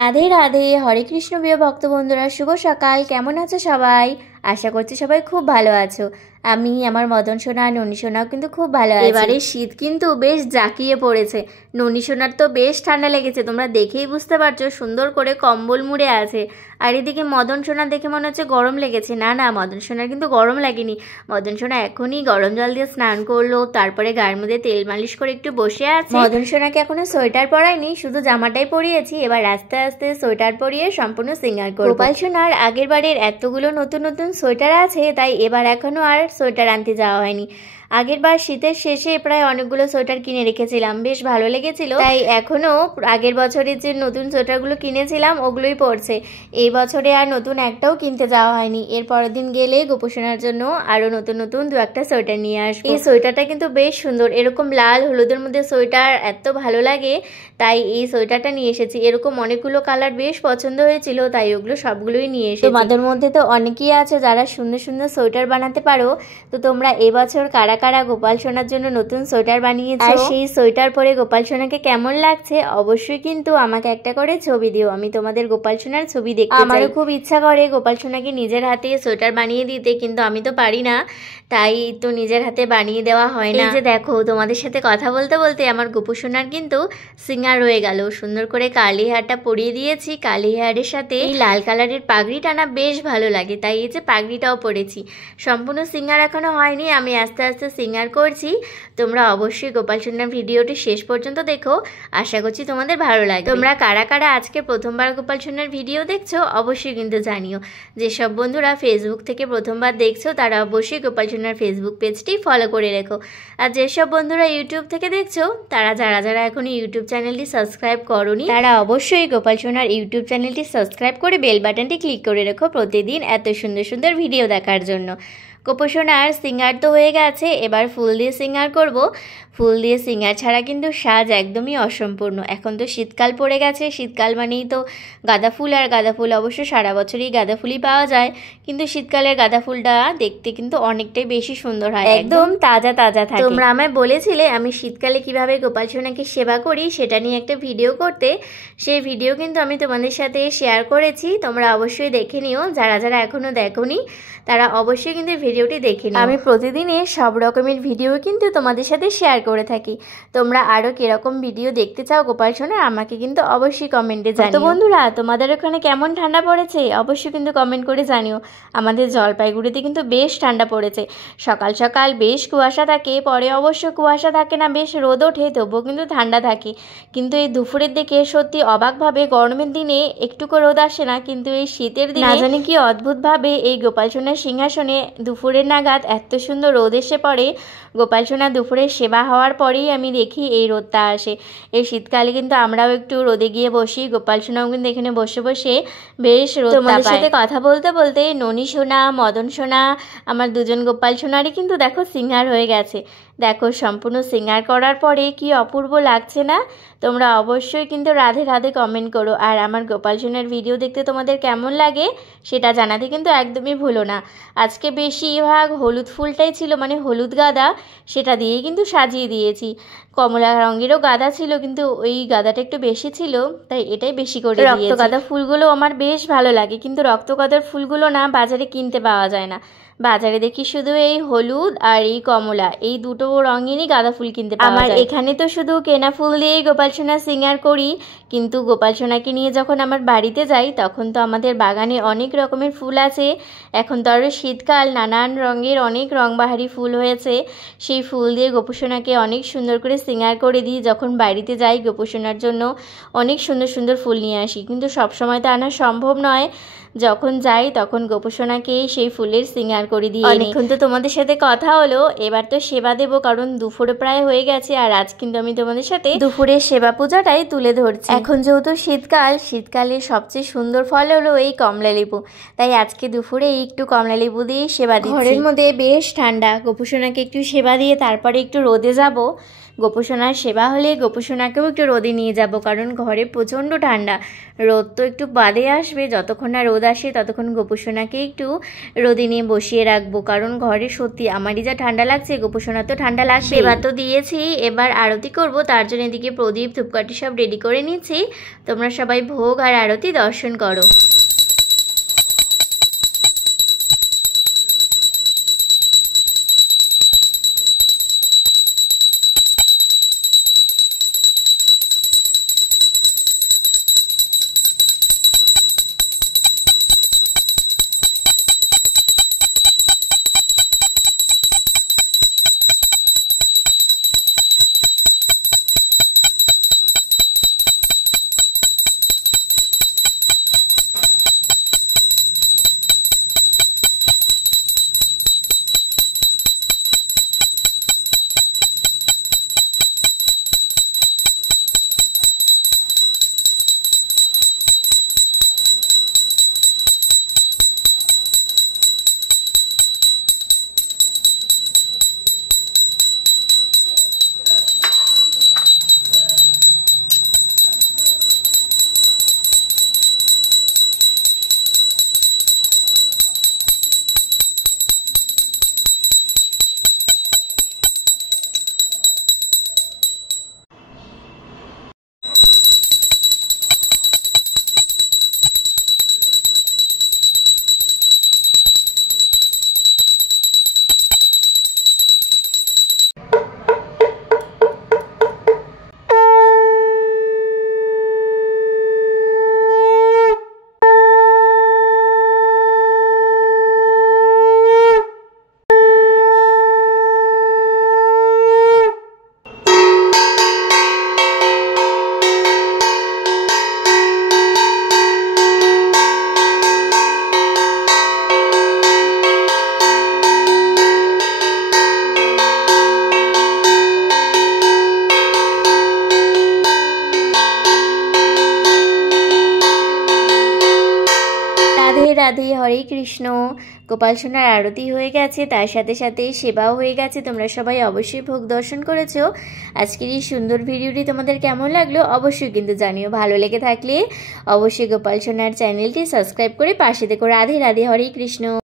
রাধে রাধে, হরে কৃষ্ণ প্রিয় ভক্ত বন্ধুরা, শুভ সকাল। কেমন আছো সবাই? আশা করছি সবাই খুব ভালো আছো। আমি আমার মদন সোনা আর ননী সোনাও কিন্তু খুব ভালো আছে। এবারে শীত কিন্তু বেশ জাঁকিয়ে পড়েছে। ননী সোনার তো বেশ ঠান্ডা লেগেছে, তোমরা দেখেই বুঝতে পারছো, সুন্দর করে কম্বল মুড়ে আছে। আর এদিকে মদন সোনা দেখে মনে হচ্ছে গরম লেগেছে। না না, মদন সোনার কিন্তু গরম লাগেনি। মদন সোনা এখনই গরম জল দিয়ে স্নান করলো, তারপরে গায়ের মধ্যে তেল মালিশ করে একটু বসে আছে। মদন সোনাকে এখনো সোয়েটার পরাইনি, শুধু জামাটাই পরিয়েছি। এবার আস্তে আস্তে সোয়েটার পরিয়ে সম্পূর্ণ সিঙ্গার করব। গোপাল সোনার আগের বারের এতগুলো নতুন নতুন সোয়েটার আছে, তাই এবার এখনো আর সোয়েটার আনতে যাওয়া হয়নি। আগের বার শীতের শেষে প্রায় অনেকগুলো সোয়েটার কিনে রেখেছিলাম, বেশ ভালো লেগেছিল, তাই এখনো আগের বছরের যে নতুন সোয়েটারগুলো কিনেছিলাম ওগুলোই পরছে। এই বছরে আর নতুন একটাও কিনতে যাওয়া হয়নি। এর পরের দিন গেলে গোপোষণার জন্য আরো নতুন নতুন দু একটা সোয়েটার নিয়ে আসবো। এই সোয়েটারটা কিন্তু বেশ সুন্দর, এরকম লাল হলুদের মধ্যে সোয়েটার এত ভালো লাগে, তাই এই সোয়েটারটা নিয়ে এসেছি। এরকম অনেকগুলো কালার বেশ পছন্দ হয়েছিল, তাই ওগুলো সবগুলোই নিয়ে এসেছি। তোমাদের মধ্যে তো অনেকেই আছে যারা সুন্দর সুন্দর সোয়েটার বানাতে পারো। তো তোমরা এবছর কারা কারা গোপাল সোনার জন্য নতুন সোয়েটার বানিয়েছো, আর সেই সোয়েটার পরে গোপাল সোনাকে কেমন লাগছে অবশ্যই কিন্তু আমাকে একটা করে ছবি দিও। আমি তোমাদের গোপাল সোনার ছবি দেখতে চাই। আমারও খুব ইচ্ছা করে গোপাল সোনাকে নিজের হাতে সোয়েটার বানিয়ে দিতে, কিন্তু আমি তো পারি না, তাই তো নিজের হাতে বানিয়ে দেওয়া হয় না। এই যে দেখো, তোমাদের সাথে কথা বলতে বলতে আমার গোপু সোনার কিন্তু সিঙ্গার হয়ে গেল। সুন্দর করে কালি হেয়ারটা পরিয়ে দিয়েছি। কালি হেয়ারের সাথে এই লাল কালারের পাগড়ি টানা বেশ ভালো লাগে, তাই এই যে পাগড়িটাও পরেছি। সম্পূর্ণ সিঙ্গার এখনো হয়নি, আমি আস্তে আস্তে সিঙ্গার করছি। তোমরা অবশ্যই গোপাল সোনার ভিডিওটি শেষ পর্যন্ত দেখো, আশা করছি তোমাদের ভালো লাগে। তোমরা কারা কারা আজকে প্রথমবার গোপাল সোনার ভিডিও দেখছো অবশ্যই কিন্তু জানিও। যেসব বন্ধুরা ফেসবুক থেকে প্রথমবার দেখছো তারা অবশ্যই গোপাল সোনার ফেসবুক পেজটি ফলো করে রেখো। আর যেসব বন্ধুরা ইউটিউব থেকে দেখছো তারা যারা এখনো ইউটিউব চ্যানেলটি সাবস্ক্রাইব করোনি তারা অবশ্যই গোপাল সোনার ইউটিউব চ্যানেলটি সাবস্ক্রাইব করে বেল বাটনটি ক্লিক করে রেখো প্রতিদিন এত সুন্দর সুন্দর ভিডিও দেখার জন্য। গোপু সোনার সিঙ্গার তো হয়ে গেছে, এবার ফুল দিয়ে সিঙ্গার করব। ফুল দিয়ে সিঙ্গার ছাড়া কিন্তু সাজ একদমই অসম্পূর্ণ। এখন তো শীতকাল পড়ে গেছে, শীতকাল মানেই তো গাঁদা ফুল, আর গাঁদা ফুল অবশ্য সারা বছরই গাঁদা ফুলই পাওয়া যায়, কিন্তু শীতকালের গাঁদা ফুলটা দেখতে কিন্তু অনেকটাই বেশি সুন্দর হয়, একদম তাজা তাজা থাকে। তোমরা আমায় বলেছিলে আমি শীতকালে কিভাবে গোপাল সোনাকে সেবা করি সেটা নিয়ে একটা ভিডিও করতে, সেই ভিডিও কিন্তু আমি তোমাদের সাথে শেয়ার করেছি। তোমরা অবশ্যই দেখে নিও, যারা এখনো দেখোনি তারা অবশ্যই কিন্তু ভিডিওটি দেখে নিও। আমি প্রতিদিনে সব রকমের ভিডিও কিন্তু তোমাদের সাথে শেয়ার করে থাকি। তোমরা আরো কিরকম ভিডিও দেখতে চাও গোপাল সোনার আমাকে কিন্তু অবশ্যই কমেন্টে জানিও। তো বন্ধুরা, তোমাদের ওখানে কেমন ঠান্ডা পড়েছে অবশ্যই কিন্তু কমেন্ট করে জানিও। আমাদের জলপাইগুড়িতে কিন্তু বেশ ঠান্ডা পড়েছে। সকাল সকাল বেশ কুয়াশা থাকে, পরে অবশ্য কুয়াশা থাকে না, বেশ রোদ ওঠে, তবুও কিন্তু ঠান্ডা থাকে। কিন্তু এই দুপুরের দিকে সত্যি অবাকভাবে গরমের দিনে একটুকু রোদ আসে না, কিন্তু এই শীতের দিনে না জানি কি অদ্ভুতভাবে এই গোপাল সোনার সিংহাসনে দুপুরের নাগাদ এত সুন্দর রোদ এসে পড়ে। গোপাল সোনা দুপুরের সেবা হওয়ার পরেই আমি দেখি এই রোদটা আসে। এই শীতকালে কিন্তু আমরাও একটু রোদে গিয়ে বসি, গোপাল সোনাও কিন্তু এখানে বসে বসে বেশ রোদ। তোমাদের সাথে কথা বলতে বলতে ননী সোনা, মদন সোনা, আমার দুজন গোপাল সোনারই কিন্তু দেখো সিঙ্গার হয়ে গেছে। দেখো, সম্পূর্ণ সিঙ্গার করার পরে কি অপূর্ব লাগছে না? তোমরা অবশ্যই কিন্তু রাধে রাধে কমেন্ট করো। আর আমার গোপাল সোনার ভিডিও দেখতে তোমাদের কেমন লাগে সেটা জানাতে কিন্তু একদমই ভুলো না। আজকে বেশিরভাগ হলুদ ফুলটাই ছিল, মানে হলুদ গাঁদা, সেটা দিয়েই কিন্তু সাজিয়ে দিয়েছি। কমলা রঙেরও গাঁদা ছিল, কিন্তু ওই গাঁদাটা একটু বেশি ছিল, তাই এটাই বেশি করে দিয়েছি। রক্ত গাঁদা ফুলগুলো আমার বেশ ভালো লাগে, কিন্তু রক্ত গাঁদার ফুলগুলো না বাজারে কিনতে পাওয়া যায় না। বাজারে দেখি শুধু এই হলুদ আর এই কমলা, এই দুটো রঙেরই গাঁদা ফুল কিনতে পাওয়া যায়। আমার এখানে তো শুধু কেনা ফুল দিয়েই গোপাল সোনা সিঙ্গার করি, কিন্তু গোপাল সোনাকে নিয়ে যখন আমার বাড়িতে যাই তখন তো আমাদের বাগানে অনেক রকমের ফুল আছে। এখন তো আরও শীতকাল, নানান রঙের অনেক রংবাহারি ফুল হয়েছে। সেই ফুল দিয়ে গোপু সোনাকে অনেক সুন্দর করে সিঙ্গার করে দিই। যখন বাড়িতে যাই গোপু সোনার জন্য অনেক সুন্দর সুন্দর ফুল নিয়ে আসি, কিন্তু সবসময় তো আনা সম্ভব নয়। যখন যাই তখন গোপু সোনাকে সেই ফুলের সিঙ্গার করে দিই। অনেকক্ষণ তো তোমাদের সাথে কথা হলো, এবার তো সেবা দেবো, কারণ দুপুরে প্রায় হয়ে গেছে। আর আজ কিন্তু আমি তোমাদের সাথে দুপুরের সেবা পূজাটাই তুলে ধরছি। এখন যেহেতু শীতকাল, শীতকালে সবচেয়ে সুন্দর ফল হলো এই কমলা লেবু, তাই আজকে দুপুরে একটু কমলা লেবু দিয়ে সেবা দিচ্ছি। ঘরের মধ্যে বেশ ঠান্ডা, গোপু সোনাকে একটু সেবা দিয়ে তারপরে একটু রোদে যাব। গোপুসোনার সেবা হলে গোপুসোনাকেও একটু রোদে নিয়ে যাব, কারণ ঘরে প্রচণ্ড ঠান্ডা। রোদ তো একটু বাদে আসবে, যতক্ষণ না রোদ আসে ততক্ষণ গোপুসোনাকে একটু রোদে নিয়ে বসিয়ে রাখবো, কারণ ঘরে সত্যি আমারই যা ঠান্ডা লাগছে, গোপুসোনার তো ঠান্ডা লাগছে। সেবা তো দিয়েছি, এবার আরতি করব, তার জন্য এদিকে প্রদীপ ধূপকাঠি সব রেডি করে নিচ্ছি। তোমরা সবাই ভোগ আর আরতি দর্শন করো। রাধে, হরে কৃষ্ণ। গোপাল সোনার আরতি হয়ে গেছে, তার সাথে সাথে সেবাও হয়ে গেছে। তোমরা সবাই অবশ্যই ভোগ দর্শন করেছো। আজকের এই সুন্দর ভিডিওটি তোমাদের কেমন লাগলো অবশ্যই কিন্তু জানিও। ভালো লেগে থাকলে অবশ্যই গোপাল সোনার চ্যানেলটি সাবস্ক্রাইব করে পাশে থেকো। রাধে রাধে, হরে কৃষ্ণ।